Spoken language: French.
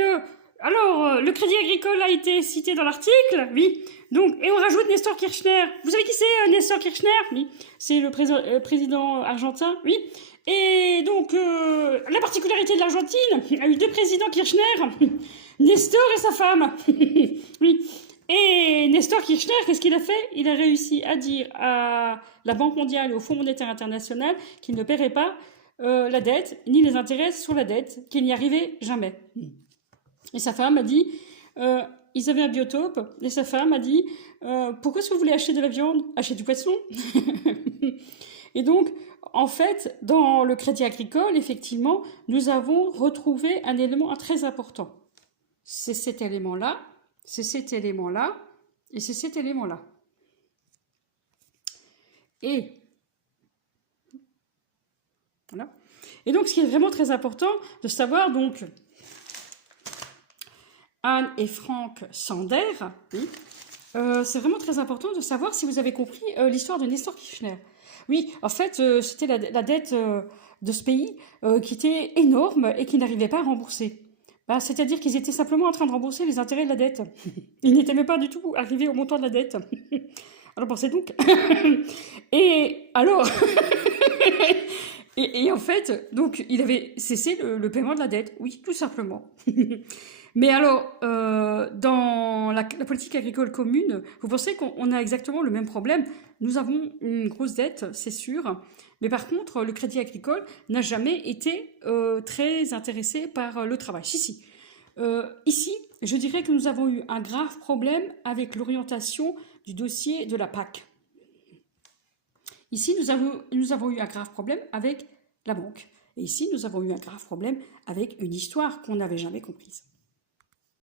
que... Alors, le Crédit Agricole a été cité dans l'article, oui. Donc, et on rajoute Nestor Kirchner. Vous savez qui c'est, Nestor Kirchner? Oui. C'est le président argentin, oui. Et donc, la particularité de l'Argentine, il y a eu deux présidents Kirchner, Nestor et sa femme. Oui. Et Nestor Kirchner, qu'est-ce qu'il a fait? Il a réussi à dire à la Banque mondiale et au Fonds monétaire international qu'il ne paierait pas la dette, ni les intérêts sur la dette, qu'il n'y arrivait jamais. Et sa femme a dit, ils avaient un biotope, et sa femme a dit, pourquoi est-ce que vous voulez acheter de la viande? Achetez du poisson. Et donc, en fait, dans le Crédit Agricole, effectivement, nous avons retrouvé un élément très important. C'est cet élément-là, c'est cet élément-là, et c'est cet élément-là. Et voilà. Et donc, ce qui est vraiment très important de savoir, donc, Anne et Franck Sander, oui, c'est vraiment très important de savoir si vous avez compris l'histoire de Nestor Kirchner. Oui, en fait, c'était la dette de ce pays qui était énorme et qui n'arrivait pas à rembourser. Bah, c'est-à-dire qu'ils étaient simplement en train de rembourser les intérêts de la dette. Ils n'étaient même pas du tout arrivés au montant de la dette. Alors pensez donc. Et alors... Et en fait, donc, il avait cessé le paiement de la dette. Oui, tout simplement. Mais alors, dans la politique agricole commune, vous pensez qu'on a exactement le même problème? Nous avons une grosse dette, c'est sûr. Mais par contre, le Crédit Agricole n'a jamais été très intéressé par le travail. Si. Ici, je dirais que nous avons eu un grave problème avec l'orientation du dossier de la PAC. Ici, nous avons eu un grave problème avec la banque. Et ici, nous avons eu un grave problème avec une histoire qu'on n'avait jamais comprise.